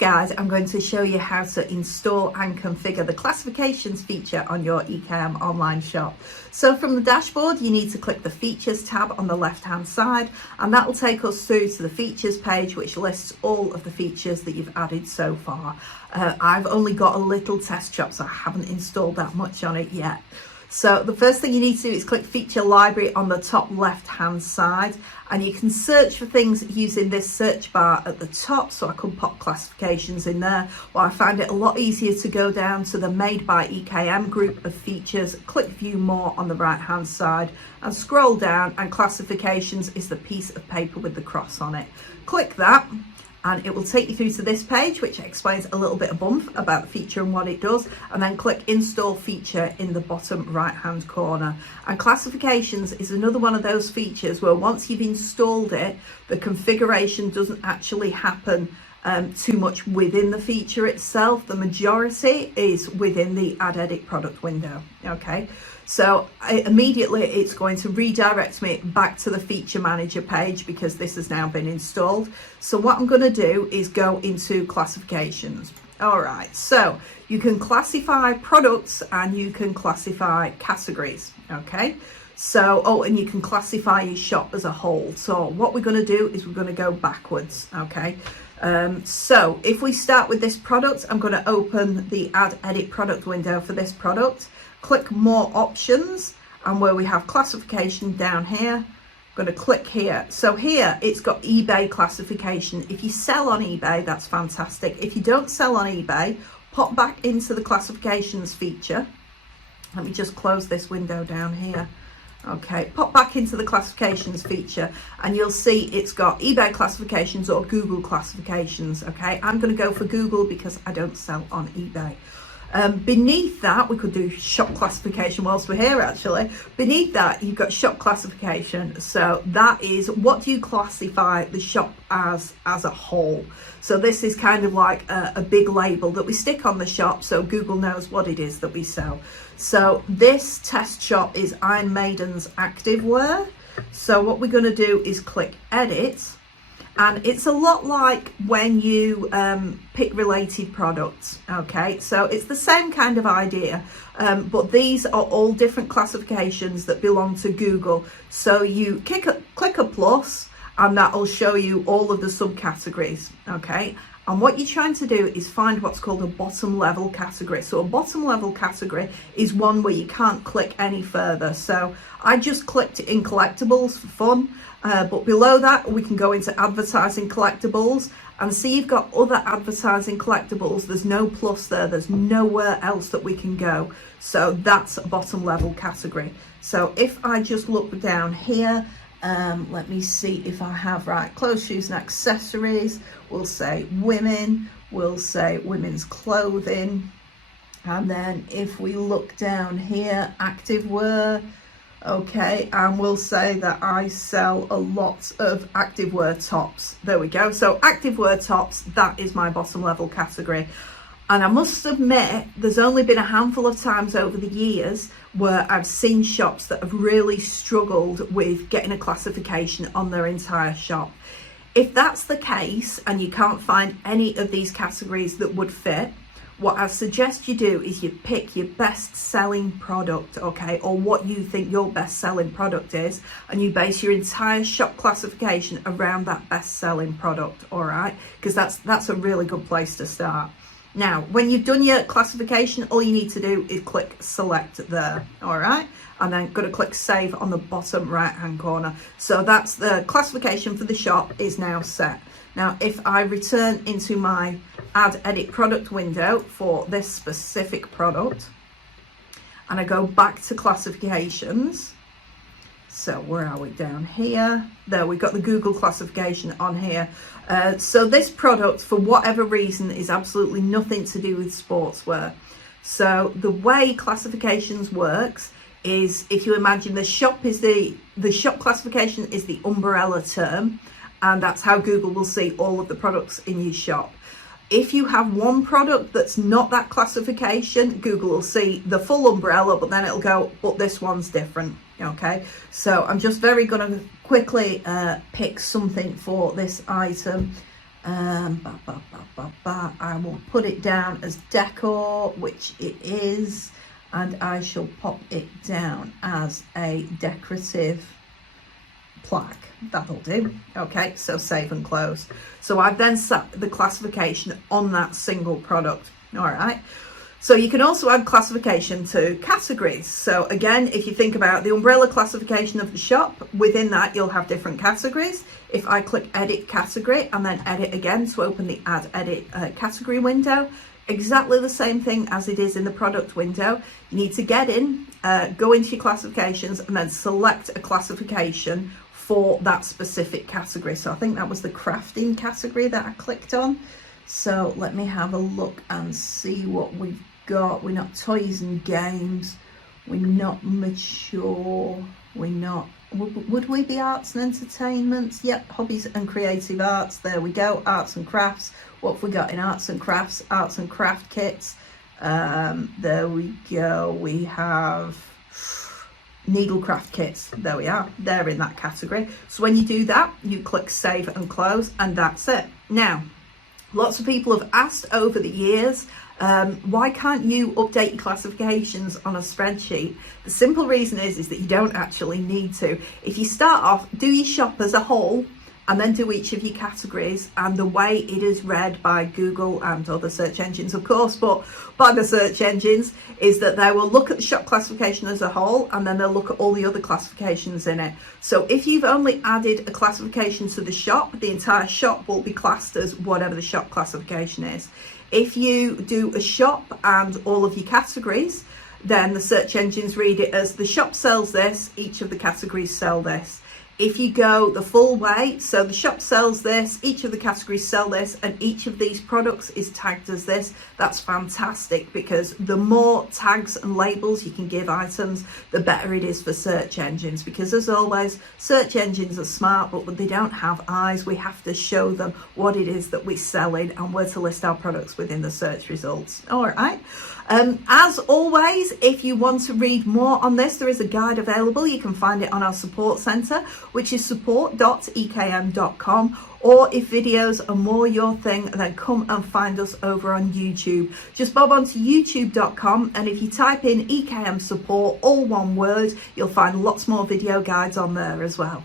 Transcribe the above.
guys, I'm going to show you how to install and configure the classifications feature on your EKM online shop. So from the dashboard, you need to click the features tab on the left hand side, and that will take us through to the features page, which lists all of the features that you've added so far. I've only got a little test shop, so I haven't installed that much on it yet. So the first thing you need to do is click feature library on the top left hand side, and you can search for things using this search bar at the top. So I could pop classifications in there, but I find it a lot easier to go down to the Made by EKM group of features, click view more on the right hand side and scroll down, and classifications is the piece of paper with the cross on it. Click that and it will take you through to this page, which explains a little bit of bump about the feature and what it does, and then click install feature in the bottom right hand corner. And classifications is another one of those features where once you've installed it, the configuration doesn't actually happen too much within the feature itself. The majority is within the add edit product window. Okay, so immediately it's going to redirect me back to the feature manager page because this has now been installed. So what I'm going to do is go into classifications. All right, so you can classify products and you can classify categories. Okay, so and you can classify your shop as a whole. So what we're going to do is we're going to go backwards. Okay, so if we start with this product, I'm going to open the add edit product window for this product, click more options, and where we have classification down here, I'm going to click here. So here it's got eBay classification. If you sell on eBay, that's fantastic. If you don't sell on eBay, pop back into the classifications feature. Let me just close this window down here. Okay, pop back into the classifications feature and you'll see it's got eBay classifications or Google classifications. Okay, I'm going to go for Google because I don't sell on eBay. Beneath that, we could do shop classification whilst we're here actually. Beneath that, you've got shop classification. So that is what do you classify the shop as a whole. So this is kind of like a big label that we stick on the shop so Google knows what it is that we sell. So this test shop is Iron Maiden's activewear. So what we're going to do is click edit. And it's a lot like when you pick related products. Okay, so it's the same kind of idea, but these are all different classifications that belong to Google. So you click a plus and that will show you all of the subcategories. Okay, and what you're trying to do is find what's called a bottom level category. So a bottom level category is one where you can't click any further. So I just clicked in collectibles for fun. But below that, we can go into advertising collectibles and see you've got other advertising collectibles. There's no plus there. There's nowhere else that we can go. So that's a bottom level category. So if I just look down here, let me see if I have right. Clothes, shoes and accessories. We'll say women. We'll say women's clothing. And then if we look down here, activewear. Okay, and we'll say that I sell a lot of activewear tops. There we go. So activewear tops, that is my bottom level category. And I must admit, there's only been a handful of times over the years where I've seen shops that have really struggled with getting a classification on their entire shop. If that's the case and you can't find any of these categories that would fit, what I suggest you do is you pick your best selling product, okay, or what you think your best selling product is, and you base your entire shop classification around that best selling product, all right, because that's a really good place to start. Now, when you've done your classification, all you need to do is click select there, all right, and then going to click save on the bottom right hand corner. So that's the classification for the shop is now set. Now, if I return into my add edit product window for this specific product and I go back to classifications, so where are we? Down here. There, we've got the Google classification on here. So this product, for whatever reason, is absolutely nothing to do with sportswear. So the way classifications works is, if you imagine the shop is the shop classification is the umbrella term, and that's how Google will see all of the products in your shop. If you have one product that's not that classification, Google will see the full umbrella, but then it'll go, but this one's different. Okay, so I'm just going to quickly pick something for this item. that. I will put it down as decor, which it is, and I shall pop it down as a decorative plaque. That'll do. Okay, so save and close. So I've then set the classification on that single product. All right. So you can also add classification to categories. So again, if you think about the umbrella classification of the shop, within that you'll have different categories. If I click edit category and then edit again to open the add edit category window, exactly the same thing as it is in the product window. You need to get in, go into your classifications and then select a classification for that specific category. So I think that was the crafting category that I clicked on. So let me have a look and see what we've got. We're not toys and games. We're not mature. We're not, would we be arts and entertainment? Yep, hobbies and creative arts. There we go, arts and crafts. What have we got in arts and crafts? Arts and craft kits. There we go. We have needlecraft kits. There we are. They're in that category. So when you do that, you click save and close, and that's it. Now, lots of people have asked over the years, why can't you update your classifications on a spreadsheet? The simple reason is that you don't actually need to. If you start off, do your shop as a whole, and then do each of your categories, and the way it is read by Google and other search engines, of course, but by the search engines, is that they will look at the shop classification as a whole, and then they'll look at all the other classifications in it. So if you've only added a classification to the shop, the entire shop will be classed as whatever the shop classification is. If you do a shop and all of your categories, then the search engines read it as the shop sells this, each of the categories sell this. If you go the full way, so the shop sells this, each of the categories sell this, and each of these products is tagged as this, that's fantastic, because the more tags and labels you can give items, the better it is for search engines. Because as always, search engines are smart, but they don't have eyes. We have to show them what it is that we're selling and where to list our products within the search results. All right. As always, if you want to read more on this, there is a guide available. You can find it on our support centre, which is support.ekm.com. Or if videos are more your thing, then come and find us over on YouTube. Just bob onto youtube.com, and if you type in EKM support, all one word, you'll find lots more video guides on there as well.